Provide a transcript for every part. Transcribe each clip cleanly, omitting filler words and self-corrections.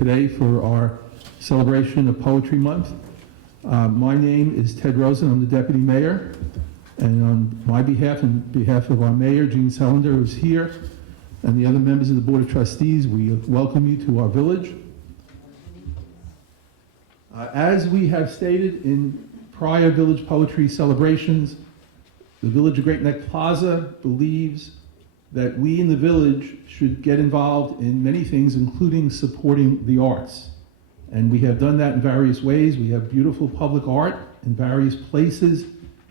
today for our celebration of Poetry Month. My name is Ted Rosen. I'm the Deputy Mayor. And on my behalf and behalf of our Mayor, Gene Sellender, who's here, and the other members of the Board of Trustees, we welcome you to our village. As we have stated in prior village poetry celebrations, the Village of Great Neck Plaza believes that we in the village should get involved in many things, including supporting the arts. And we have done that in various ways. We have beautiful public art in various places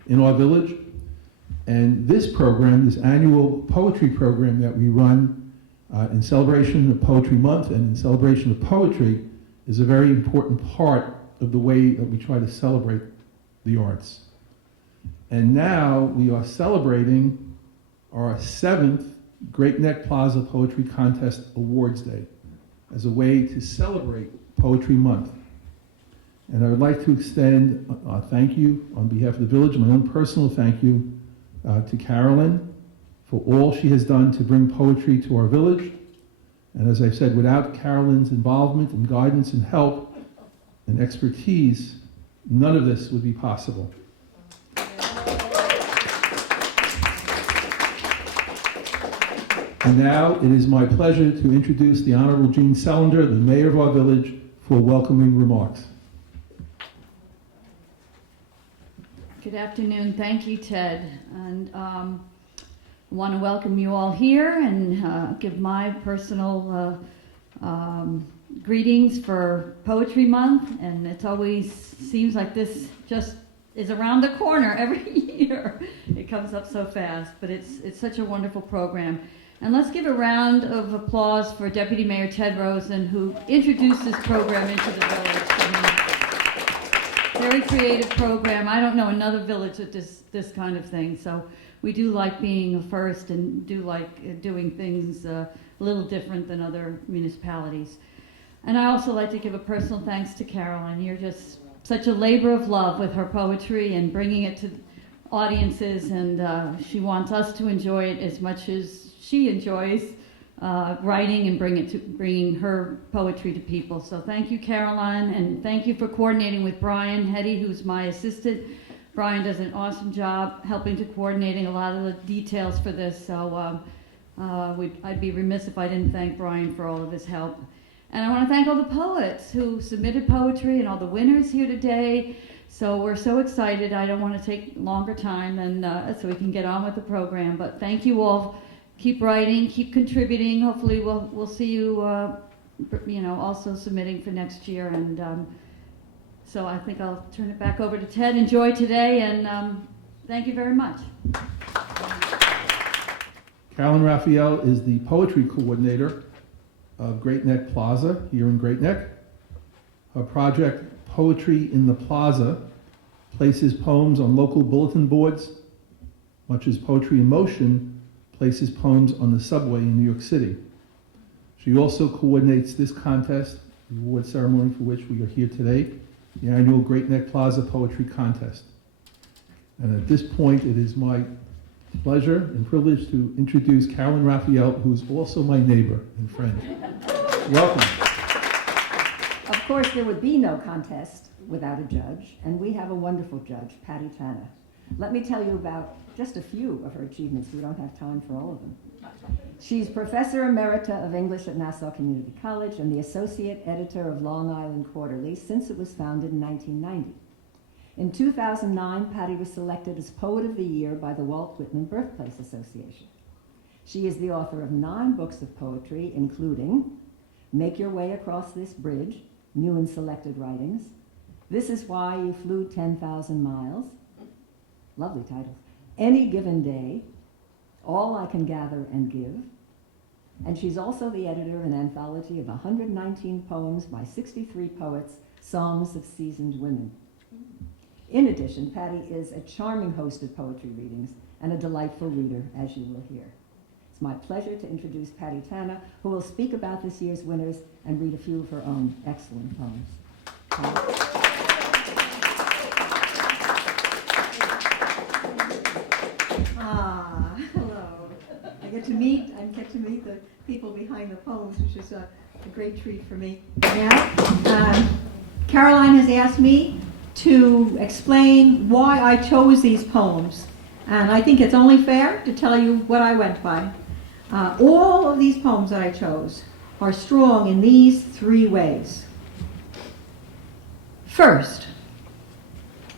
in our village. And this program, this annual poetry program that we run in celebration of Poetry Month and in celebration of poetry, is a very important part of the way that we try to celebrate the arts. And now we are celebrating our 7th Great Neck Plaza Poetry Contest Awards Day as a way to celebrate Poetry Month. And I would like to extend a thank you on behalf of the village, my own personal thank you to Carolyn for all she has done to bring poetry to our village. And as I've said, without Carolyn's involvement and guidance and help and expertise, none of this would be possible. And now it is my pleasure to introduce the Honorable Gene Sellender, the Mayor of our village, for welcoming remarks. Good afternoon. Thank you, Ted. And I want to welcome you all here and give my personal greetings for Poetry Month. And it always seems like this just is around the corner every year. It comes up so fast, but it's such a wonderful program. And let's give a round of applause for Deputy Mayor Ted Rosen, who introduced this program into the village. Very creative program. I don't know another village with this kind of thing. So we do like being a first and do like doing things a little different than other municipalities. And I also like to give a personal thanks to Carolyn. You're just such a labor of love with her poetry and bringing it to audiences, and she wants us to enjoy it as much as she enjoys writing and bringing her poetry to people. So thank you, Caroline, and thank you for coordinating with Brian Hetty, who's my assistant. Brian does an awesome job helping to coordinating a lot of the details for this. So I'd be remiss if I didn't thank Brian for all of his help. And I want to thank all the poets who submitted poetry and all the winners here today. So we're so excited. I don't want to take longer time, and so we can get on with the program. But thank you all. Keep writing, keep contributing. Hopefully we'll see you, also submitting for next year. And so I think I'll turn it back over to Ted. Enjoy today, and thank you very much. Carolyn Raphael is the poetry coordinator of Great Neck Plaza here in Great Neck. Her project, Poetry in the Plaza, places poems on local bulletin boards, much as Poetry in Motion places poems on the subway in New York City. She also coordinates this contest, the award ceremony for which we are here today, the annual Great Neck Plaza Poetry Contest. And at this point, it is my pleasure and privilege to introduce Carolyn Raphael, who's also my neighbor and friend. Welcome. Of course, there would be no contest without a judge, and we have a wonderful judge, Patty Tanner. Let me tell you about just a few of her achievements. We don't have time for all of them. She's Professor Emerita of English at Nassau Community College and the Associate Editor of Long Island Quarterly since it was founded in 1990. In 2009, Patty was selected as Poet of the Year by the Walt Whitman Birthplace Association. She is the author of 9 books of poetry, including Make Your Way Across This Bridge, New and Selected Writings, This Is Why You Flew 10,000 Miles, lovely titles, Any Given Day, All I Can Gather and Give, and she's also the editor of an anthology of 119 poems by 63 poets, Songs of Seasoned Women. In addition, Patty is a charming host of poetry readings and a delightful reader, as you will hear. It's my pleasure to introduce Patty Tanner, who will speak about this year's winners and read a few of her own excellent poems. Hello. I get to meet the people behind the poems, which is a great treat for me. Now, Caroline has asked me to explain why I chose these poems, and I think it's only fair to tell you what I went by. All of these poems that I chose are strong in these three ways. First,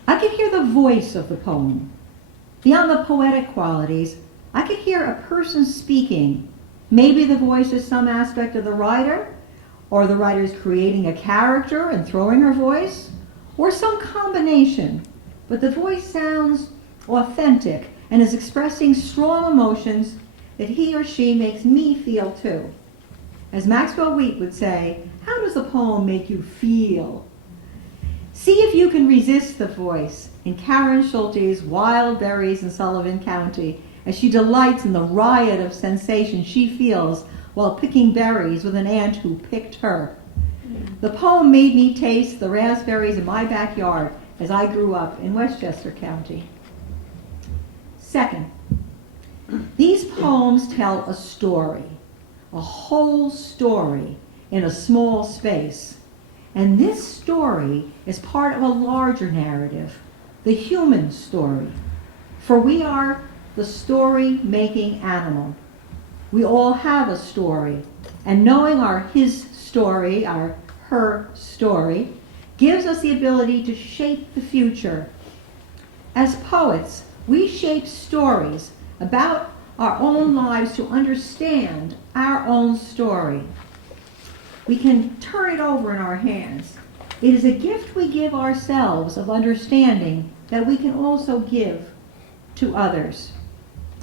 I could hear the voice of the poem. Beyond the poetic qualities, I could hear a person speaking. Maybe the voice is some aspect of the writer, or the writer is creating a character and throwing her voice, or some combination. But the voice sounds authentic and is expressing strong emotions that he or she makes me feel too. As Maxwell Wheat would say, how does a poem make you feel? See if you can resist the voice in Karen Schulte's Wild Berries in Sullivan County as she delights in the riot of sensation she feels while picking berries with an aunt who picked her. The poem made me taste the raspberries in my backyard as I grew up in Westchester County. Second, these poems tell a story, a whole story in a small space. And this story is part of a larger narrative, the human story. For we are the story-making animal. We all have a story, and knowing his story, her story, gives us the ability to shape the future. As poets, we shape stories about our own lives to understand our own story. We can turn it over in our hands. It is a gift we give ourselves of understanding that we can also give to others.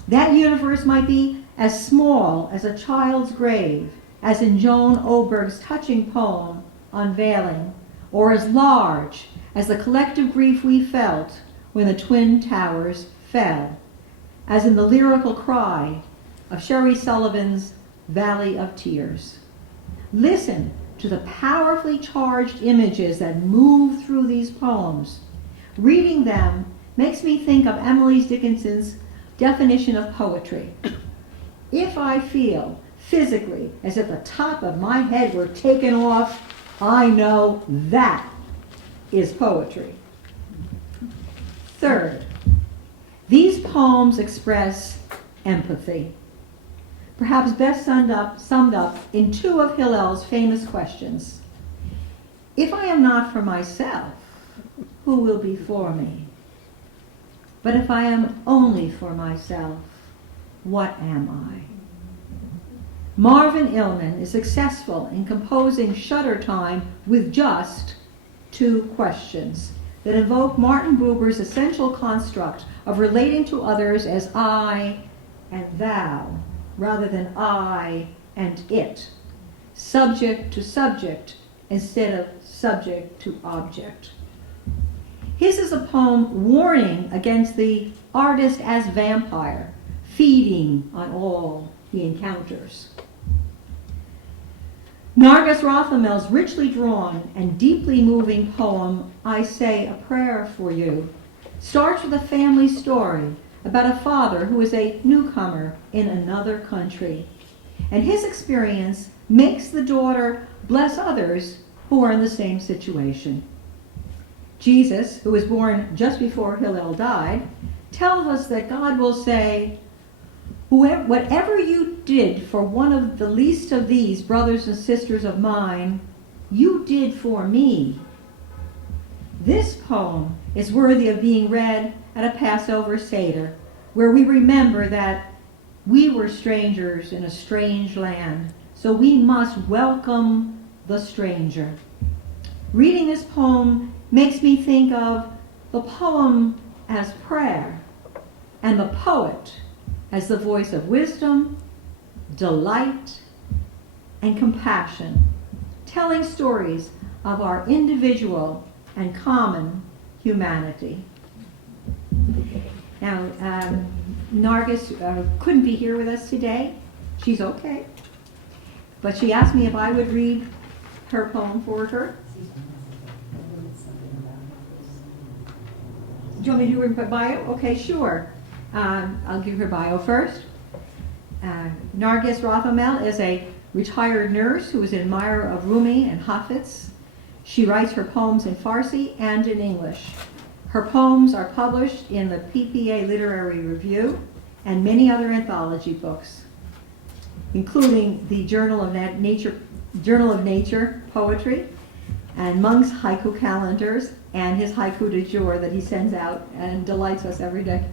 That universe might be as small as a child's grave, as in Joan Oberg's touching poem, Unveiling, or as large as the collective grief we felt when the Twin Towers fell, as in the lyrical cry of Sherry Sullivan's Valley of Tears. Listen to the powerfully charged images that move through these poems. Reading them makes me think of Emily Dickinson's definition of poetry. If I feel physically as if the top of my head were taken off, I know that is poetry. Third, these poems express empathy, perhaps best summed up in two of Hillel's famous questions. If I am not for myself, who will be for me? But if I am only for myself, what am I? Marvin Illman is successful in composing Shutter Time with just two questions that invoke Martin Buber's essential construct of relating to others as I and thou, rather than I and it, subject to subject instead of subject to object. His is a poem warning against the artist as vampire, feeding on all he encounters. Nargis Rothamel's richly drawn and deeply moving poem, I Say a Prayer for You, starts with a family story about a father who is a newcomer in another country. And his experience makes the daughter bless others who are in the same situation. Jesus, who was born just before Hillel died, tells us that God will say, whatever you did for one of the least of these brothers and sisters of mine, you did for me. This poem is worthy of being read at a Passover Seder, where we remember that we were strangers in a strange land, so we must welcome the stranger. Reading this poem makes me think of the poem as prayer and the poet as the voice of wisdom, delight, and compassion, telling stories of our individual and common humanity. Now, Nargis couldn't be here with us today. She's okay. But she asked me if I would read her poem for her. Do you want me to do her bio? Okay, sure. I'll give her bio first. Nargis Rothamel is a retired nurse who is an admirer of Rumi and Hafiz. She writes her poems in Farsi and in English. Her poems are published in the PPA Literary Review and many other anthology books, including the Journal of Nature Poetry, and Monk's haiku calendars, and his haiku du jour that he sends out and delights us every day.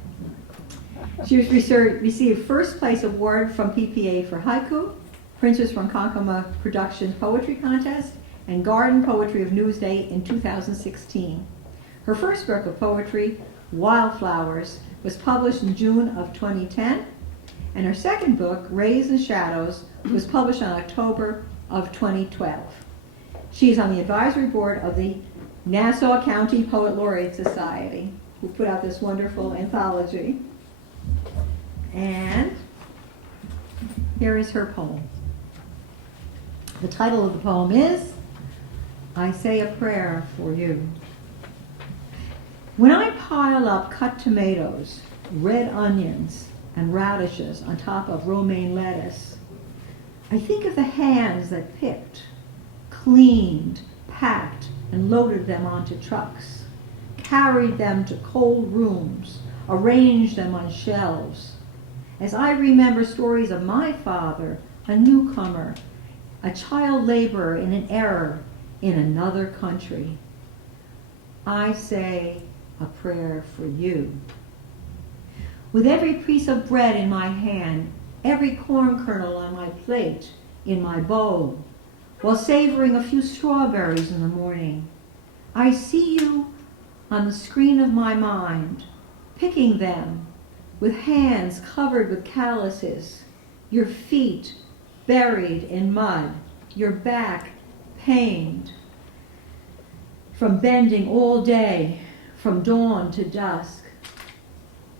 She received first place award from PPA for haiku, Princess from Kankama Productions Poetry Contest, and Garden Poetry of Newsday in 2016. Her first book of poetry, Wildflowers, was published in June of 2010, and her second book, Rays and Shadows, was published in October of 2012. She is on the advisory board of the Nassau County Poet Laureate Society, who put out this wonderful anthology. And here is her poem. The title of the poem is I Say a Prayer for You. When I pile up cut tomatoes, red onions, and radishes on top of romaine lettuce, I think of the hands that picked, cleaned, packed, and loaded them onto trucks, carried them to cold rooms, arranged them on shelves. As I remember stories of my father, a newcomer, a child laborer in an era in another country, I say a prayer for you. With every piece of bread in my hand, every corn kernel on my plate, in my bowl, while savoring a few strawberries in the morning, I see you on the screen of my mind, picking them with hands covered with calluses, your feet buried in mud, your back pained from bending all day, from dawn to dusk,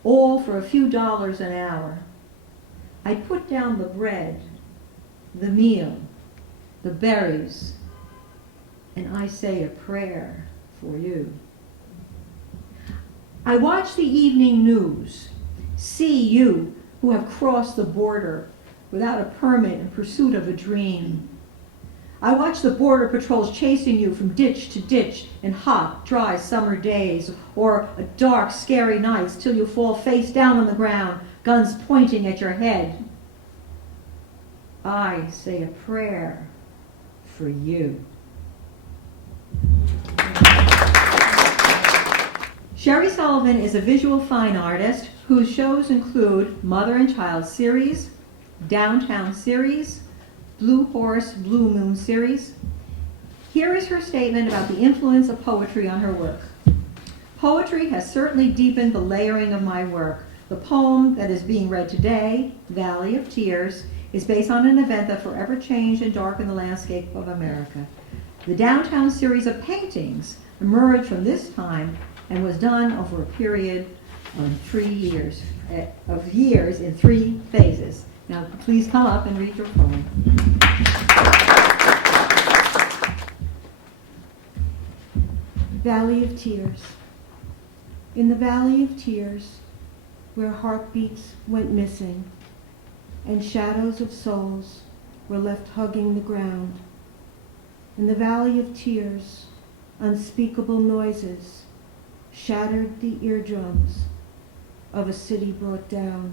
all for a few dollars an hour. I put down the bread, the meal, the berries, and I say a prayer for you. I watch the evening news, see you who have crossed the border without a permit in pursuit of a dream. I watch the border patrols chasing you from ditch to ditch in hot, dry summer days, or dark, scary nights till you fall face down on the ground, guns pointing at your head. I say a prayer for you. Sherry Sullivan is a visual fine artist whose shows include Mother and Child Series, Downtown Series, Blue Horse, Blue Moon Series. Here is her statement about the influence of poetry on her work. Poetry has certainly deepened the layering of my work. The poem that is being read today, Valley of Tears, is based on an event that forever changed and darkened the landscape of America. The Downtown series of paintings emerged from this time and was done over a period of 3 years, in 3 phases. Now, please come up and read your poem. Valley of Tears. In the Valley of Tears, where heartbeats went missing and shadows of souls were left hugging the ground, in the Valley of Tears, unspeakable noises shattered the eardrums of a city brought down.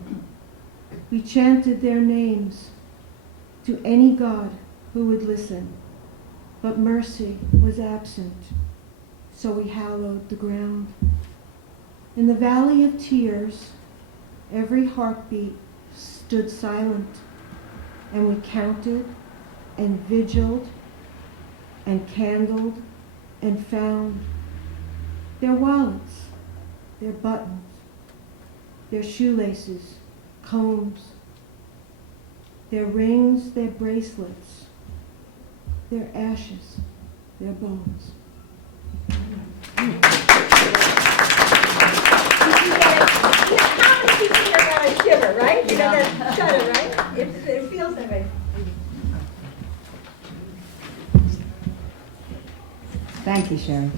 We chanted their names to any God who would listen, but mercy was absent, so we hallowed the ground. In the Valley of Tears, every heartbeat stood silent, and we counted and vigiled and candled and found their wallets, their buttons, their shoelaces, combs, their rings, their bracelets, their ashes, their bones. How many people here got a shiver, right? You know that shudder, right? It feels that way. Thank you, Sherry.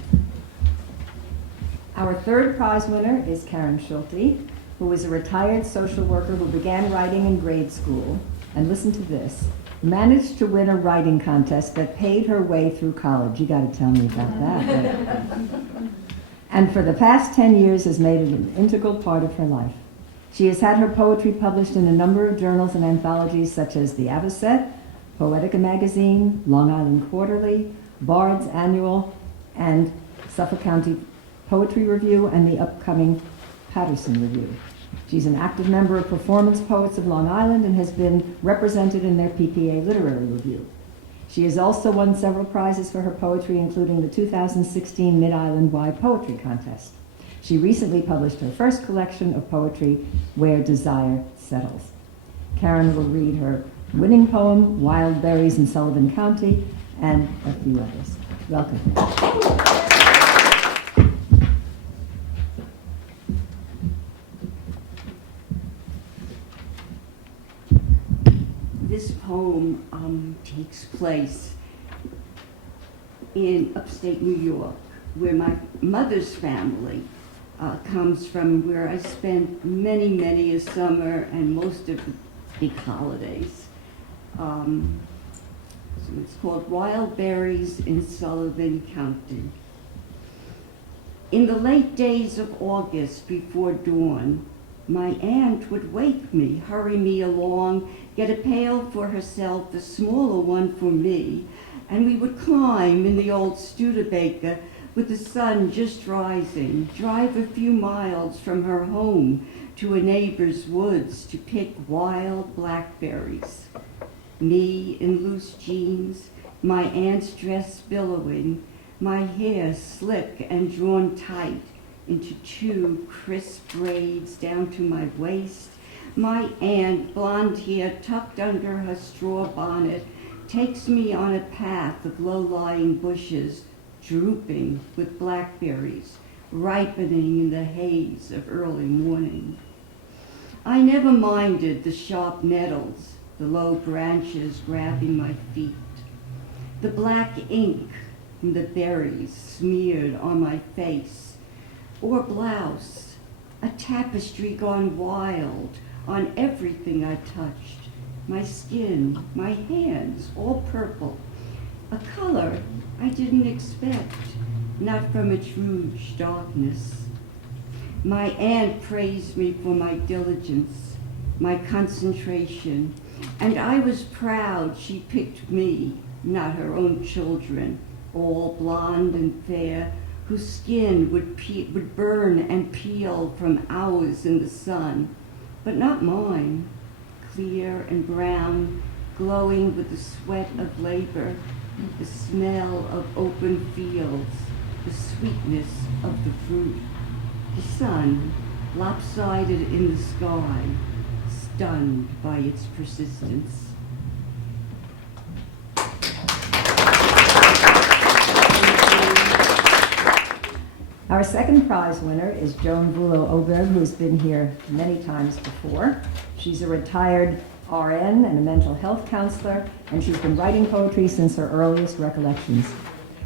Our third prize winner is Karen Schulte, who is a retired social worker who began writing in grade school, and listen to this, managed to win a writing contest that paid her way through college. You got to tell me about that. And for the past 10 years has made it an integral part of her life. She has had her poetry published in a number of journals and anthologies such as The Avocet, Poetica Magazine, Long Island Quarterly, Bard's Annual, and Suffolk County Poetry Review, and the upcoming Patterson Review. She's an active member of Performance Poets of Long Island and has been represented in their PPA Literary Review. She has also won several prizes for her poetry, including the 2016 Mid-Island Wide Poetry Contest. She recently published her first collection of poetry, Where Desire Settles. Karen will read her winning poem, Wild Berries in Sullivan County, and a few others. Welcome. This poem takes place in upstate New York, where my mother's family comes from, where I spent many a summer and most of the big holidays. So it's called Wild Berries in Sullivan County. In the late days of August before dawn, my aunt would wake me, hurry me along, get a pail for herself, a smaller one for me, and we would climb in the old Studebaker with the sun just rising, drive a few miles from her home to a neighbor's woods to pick wild blackberries. Me in loose jeans, my aunt's dress billowing, my hair slick and drawn tight into 2 crisp braids down to my waist. My aunt, blonde hair tucked under her straw bonnet, takes me on a path of low-lying bushes, drooping with blackberries, ripening in the haze of early morning. I never minded the sharp nettles, the low branches grabbing my feet, the black ink from the berries smeared on my face, or blouse, a tapestry gone wild on everything I touched, my skin, my hands, all purple, a color I didn't expect, not from its rouge darkness. My aunt praised me for my diligence, my concentration, and I was proud she picked me, not her own children, all blonde and fair, whose skin would burn and peel from hours in the sun, but not mine, clear and brown, glowing with the sweat of labor, the smell of open fields, the sweetness of the fruit, the sun lopsided in the sky, stunned by its persistence. Our second prize winner is Joan Bulow-Oberg, who's been here many times before. She's a retired RN and a mental health counselor, and she's been writing poetry since her earliest recollections.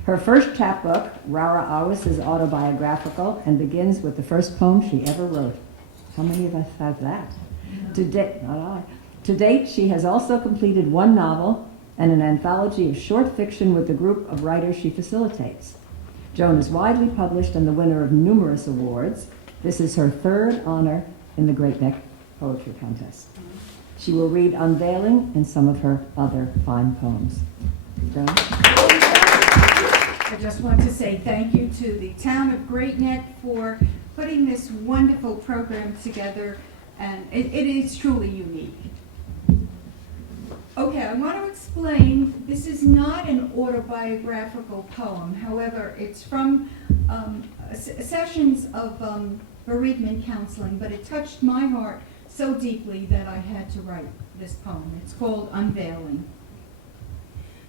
Her first chapbook, Rara Awis, is autobiographical and begins with the first poem she ever wrote. How many of us have that? To date, not I. To date, she has also completed 1 novel and an anthology of short fiction with the group of writers she facilitates. Joan is widely published and the winner of numerous awards. This is her 3rd honor in the Great Neck Poetry Contest. She will read Unveiling and some of her other fine poems. Joan? I just want to say thank you to the town of Great Neck for putting this wonderful program together, and it is truly unique. Okay, I want to explain, this is not an autobiographical poem. However, it's from sessions of bereavement counseling, but it touched my heart so deeply that I had to write this poem. It's called Unveiling.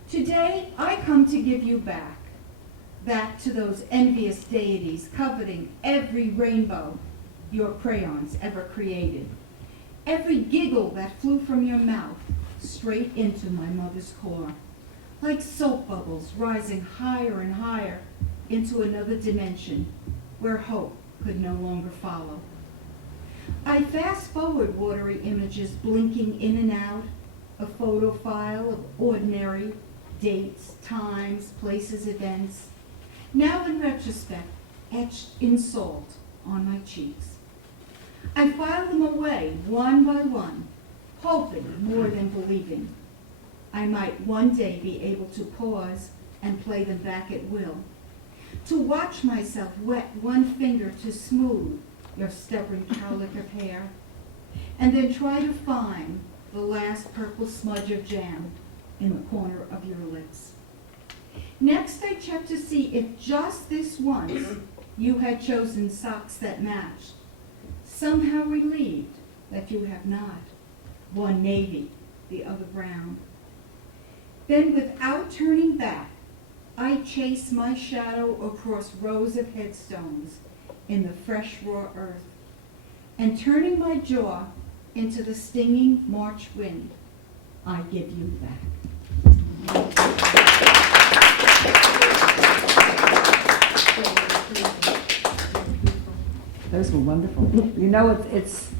Today, I come to give you back to those envious deities coveting every rainbow your crayons ever created, every giggle that flew from your mouth straight into my mother's core, like soap bubbles rising higher and higher into another dimension where hope could no longer follow. I fast forward watery images blinking in and out, a photo file of ordinary dates, times, places, events, now in retrospect, etched in salt on my cheeks. I filed them away one by one, hoping more than believing I might one day be able to pause and play them back at will, to watch myself wet one finger to smooth your stubborn cowlick of hair, and then try to find the last purple smudge of jam in the corner of your lips. Next, I checked to see if just this once you had chosen socks that matched, somehow relieved that you have not, one navy, the other brown. Then, without turning back, I chase my shadow across rows of headstones in the fresh raw earth, and turning my jaw into the stinging March wind, I give you back. Those were wonderful. You know, it's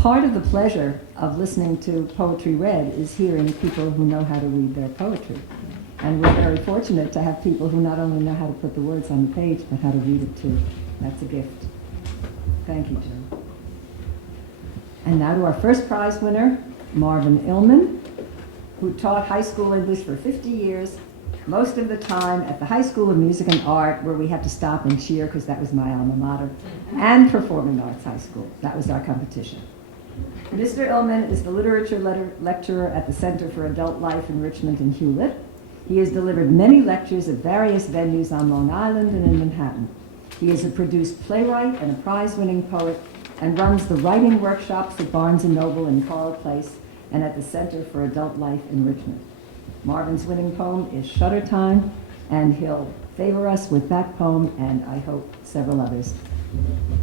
part of the pleasure of listening to poetry read is hearing people who know how to read their poetry. And we're very fortunate to have people who not only know how to put the words on the page, but how to read it too. That's a gift. Thank you, Joe. And now to our first prize winner, Marvin Illman, who taught high school English for 50 years, most of the time at the High School of Music and Art, where we had to stop and cheer because that was my alma mater, and Performing Arts High School. That was our competition. Mr. Illman is the literature lecturer at the Center for Adult Life Enrichment in Hewlett. He has delivered many lectures at various venues on Long Island and in Manhattan. He is a produced playwright and a prize-winning poet and runs the writing workshops at Barnes & Noble in Coral Place and at the Center for Adult Life Enrichment. Marvin's winning poem is Shutter Time, and he'll favor us with that poem and, I hope, several others.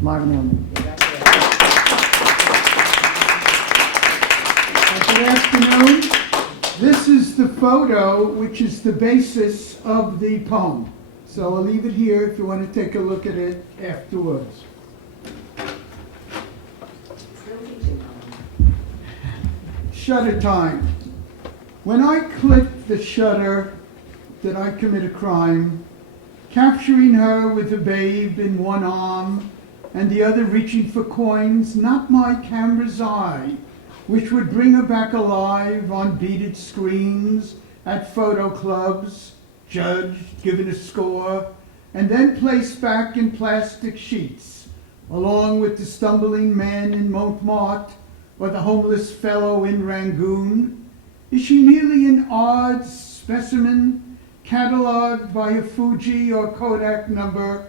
Marvin Illman. Good afternoon. This is the photo which is the basis of the poem. So I'll leave it here if you want to take a look at it afterwards. Shutter time. When I click the shutter, did I commit a crime? Capturing her with the babe in one arm and the other reaching for coins, not my camera's eye, which would bring her back alive on beaded screens at photo clubs, judged, given a score, and then placed back in plastic sheets, along with the stumbling man in Montmartre or the homeless fellow in Rangoon. Is she merely an odd specimen, catalogued by a Fuji or Kodak number,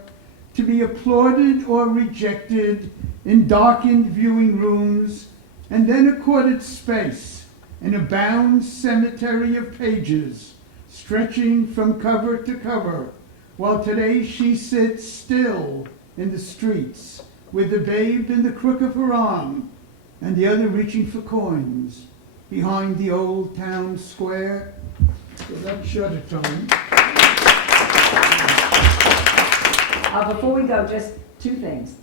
to be applauded or rejected in darkened viewing rooms, and then accorded space in a bound cemetery of pages, stretching from cover to cover, while today she sits still in the streets, with the babe in the crook of her arm, and the other reaching for coins, behind the old town square? So that's Shutter Time. Before we go, just two things.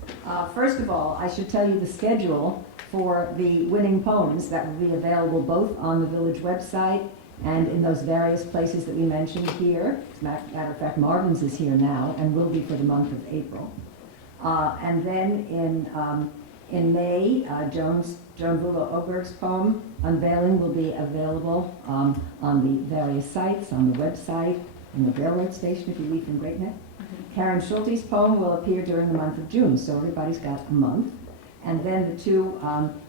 First of all, I should tell you the schedule for the winning poems that will be available both on the Village website and in those various places that we mentioned here. As a matter of fact, Marvin's is here now and will be for the month of April. And then in May, Joan Vula Oberg's poem, Unveiling, will be available on the various sites, on the website, in the railroad station if you leave from Great Neck. Karen Schulte's poem will appear during the month of June, so everybody's got a month. And then the two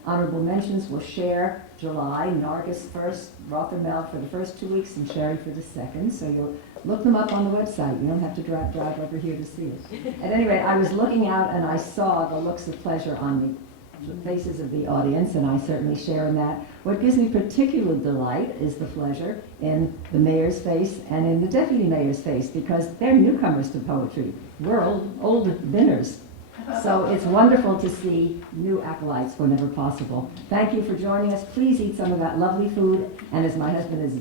honorable mentions will share July, Nargis first, Rothermel for the first 2 weeks, and Sherry for the second. So you'll look them up on the website. You don't have to drive over here to see it. At any rate, I was looking out and I saw the looks of pleasure on the faces of the audience, and I certainly share in that. What gives me particular delight is the pleasure in the mayor's face and in the deputy mayor's face, because they're newcomers to poetry. We're old winners. So it's wonderful to see new acolytes whenever possible. Thank you for joining us. Please eat some of that lovely food, and as my husband is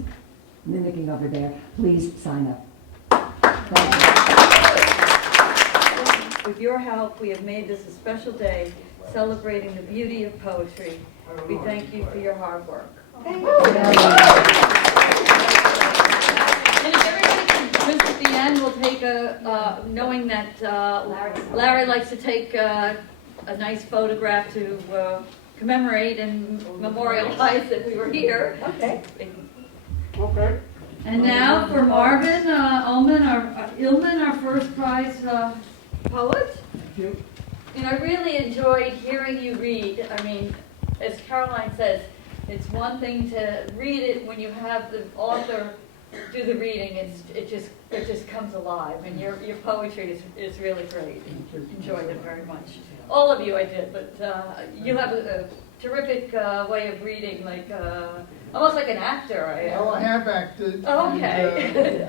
mimicking over there, please sign up. Thank you. With your help, we have made this a special day celebrating the beauty of poetry. We thank you for your hard work. And if everybody can, just at the end, we'll take knowing that Larry likes to take a nice photograph to commemorate and memorialize that we were here. Okay. Okay. And now for Marvin Illman, our first prize poet. Thank you. And I really enjoyed hearing you read. I mean, as Caroline says, it's one thing to read it when you have the author do the reading. It just comes alive, and your poetry is really great. Enjoyed it very much. All of you I did, but you have a terrific way of reading, like almost like an actor. Well, I have acted. Okay.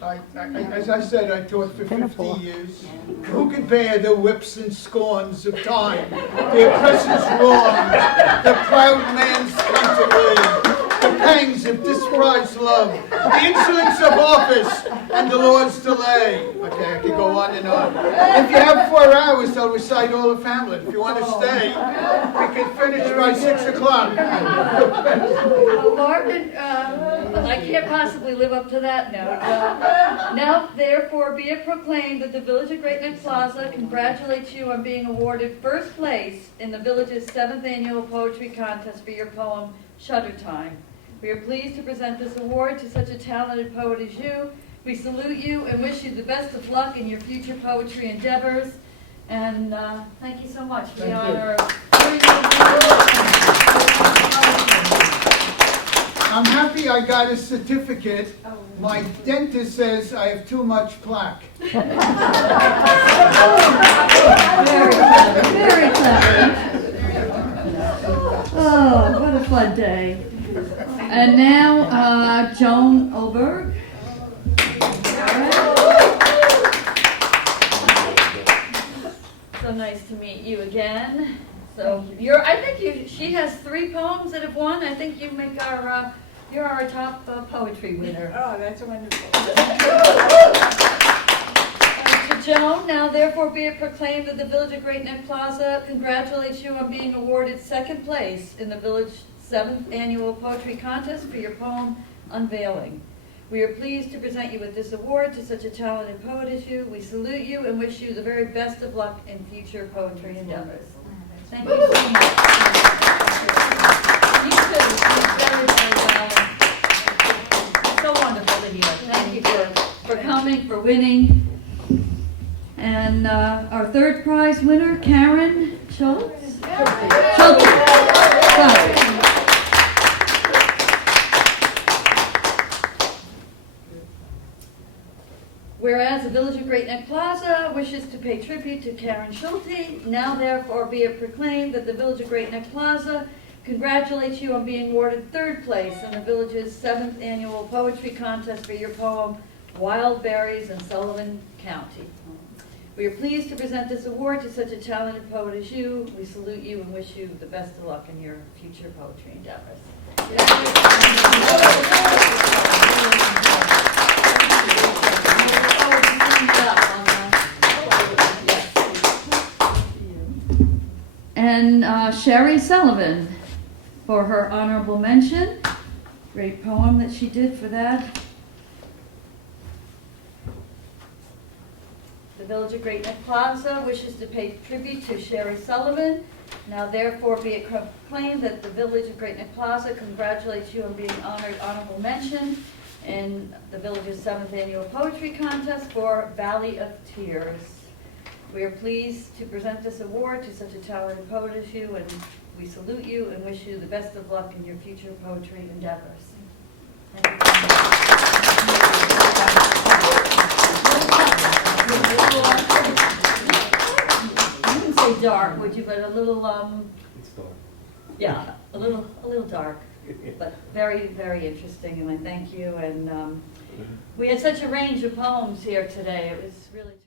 As I said, I taught for 50 years. Who could bear the whips and scorns of time, the oppressor's wrongs, the proud man's contemplation, the pangs of disprized love, the insolence of office, and the Lord's delay? Okay, I could go on and on. If you have 4 hours, I'll recite all of Hamlet. If you want to stay, we can finish by 6 o'clock. Well, Marvin, I can't possibly live up to that note. Now, therefore, be it proclaimed that the Village of Great Neck Plaza congratulates you on being awarded first place in the village's 7th annual poetry contest for your poem, Shutter Time. We are pleased to present this award to such a talented poet as you. We salute you and wish you the best of luck in your future poetry endeavors. And thank you so much for the honor of doing I'm happy I got a certificate. My dentist says I have too much plaque. Very clever, very clever. Oh, what a fun day. And now, Joan Oberg. So nice to meet you again. So she has 3 poems that have won. I think you make you're our top poetry winner. Oh, that's wonderful. To Joan, now therefore be it proclaimed that the Village of Great Neck Plaza congratulates you on being awarded 2nd place in the Village 7th Annual Poetry Contest for your poem, Unveiling. We are pleased to present you with this award to such a talented poet as you. We salute you and wish you the very best of luck in future poetry endeavors. Thank you so much. You too. Very, very well. So wonderful to hear. Thank you for coming, for winning. And our 3rd prize winner, Karen Schultz. Sorry. Whereas the Village of Great Neck Plaza wishes to pay tribute to Karen Schulte, now therefore be it proclaimed that the Village of Great Neck Plaza congratulates you on being awarded 3rd place in the village's 7th annual poetry contest for your poem, Wild Berries in Sullivan County. We are pleased to present this award to such a talented poet as you. We salute you and wish you the best of luck in your future poetry endeavors. And Sherry Sullivan for her honorable mention. Great poem that she did for that. The Village of Great Neck Plaza wishes to pay tribute to Sherry Sullivan. Now therefore be it proclaimed that the Village of Great Neck Plaza congratulates you on being honored honorable mention in the village's 7th annual poetry contest for Valley of Tears. We are pleased to present this award to such a talented poet as you, and we salute you and wish you the best of luck in your future poetry endeavors. Thank you. You wouldn't say dark, would you? But a little It's dark. yeah, a little dark, but very, very interesting. And I thank you. And we had such a range of poems here today. It was really.